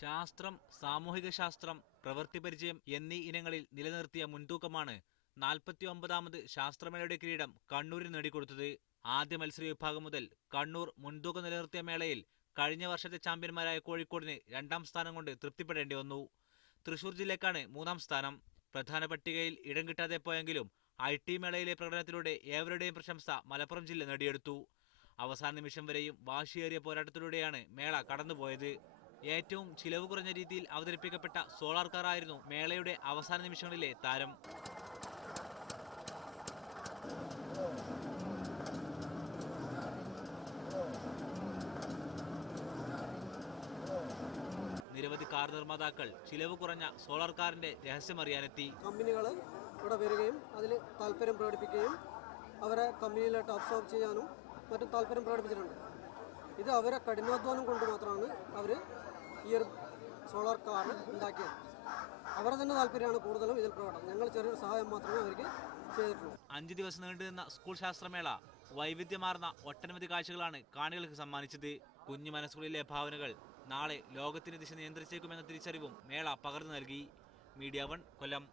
ശാസ്ത്രം, സാമൂഹിക ശാസ്ത്രം, പ്രവൃത്തി പരിചയം എന്നീ ഇനങ്ങളിൽ നിലനിർത്തിയ മുൻതൂക്കമാണ് 49ാമത് ശാസ്ത്രമേളയുടെ കിരീടം കണ്ണൂരിന് നേടിക്കൊടുത്തത്. ആദ്യ മത്സര വിഭാഗം മുതൽ കണ്ണൂർ മുൻതൂക്കം നിലനിർത്തിയ മേളയിൽ കഴിഞ്ഞ വർഷത്തെ ചാമ്പ്യന്മാരായ കോഴിക്കോടിന് 2ാം സ്ഥാനം കൊണ്ട് തൃപ്തിപ്പെടേണ്ടി വന്നു. തൃശൂർ ജില്ലക്കാണ് 3ാം സ്ഥാനം. പ്രധാന പട്ടികയിൽ ഇടം കിട്ടാതെ പോയെങ്കിലും IT മേളയിലെ പ്രകടനത്തിലൂടെ ഏവരുടെയും പ്രശംസ മലപ്പുറം ജില്ല നേടിയെടുത്തു. അവസാന നിമിഷം വരെയും വാശിയേറിയ പോരാട്ടത്തിലൂടെയാണ് മേള കടന്നുപോയത്. ഏറ്റവും ചിലവ് കുറഞ്ഞ രീതിയിൽ അവതരിപ്പിക്കപ്പെട്ട സോളാർ കാറായിരുന്നു മേളയുടെ അവസാന നിമിഷങ്ങളിലെ താരം. നിരവധി കാർ നിർമ്മാതാക്കൾ ചിലവ് കുറഞ്ഞ സോളാർ കാറിന്റെ രഹസ്യമറിയാനെത്തി. കമ്പനികൾ ഇവിടെ വരികയും അതിൽ താല്പര്യം പ്രകടിപ്പിക്കുകയും അവരെ കമ്പനിയിലോട്ട് അബ്സോർബ് ചെയ്യാനും മറ്റും താല്പര്യം പ്രകടിപ്പിച്ചിട്ടുണ്ട്. ഇത് അവരെ കഠിനാധ്വാനം കൊണ്ട് മാത്രമാണ് അവർ ഈ ഒരു സോളാർ കാർ ഉണ്ടാക്കിയത്. അവരെ തന്നെ താല്പര്യമാണ് കൂടുതലും ഇതിൽ പ്രകടനം. ഞങ്ങൾ ചെറിയൊരു സഹായം മാത്രമേ അവർക്ക് ചെയ്തിട്ടുള്ളൂ. 5 ദിവസം നീണ്ടുനിന്ന സ്കൂൾ ശാസ്ത്രമേള വൈവിധ്യമാർന്ന ഒട്ടനവധി കാഴ്ചകളാണ് കാണികൾക്ക് സമ്മാനിച്ചത്. കുഞ്ഞു മനസ്സുകളിലെ ഭാവനകൾ നാളെ ലോകത്തിന്റെ ദിശ നിയന്ത്രിച്ചേക്കുമെന്ന തിരിച്ചറിവും മേള പകർന്നു നൽകി. മീഡിയ 1 കൊല്ലം.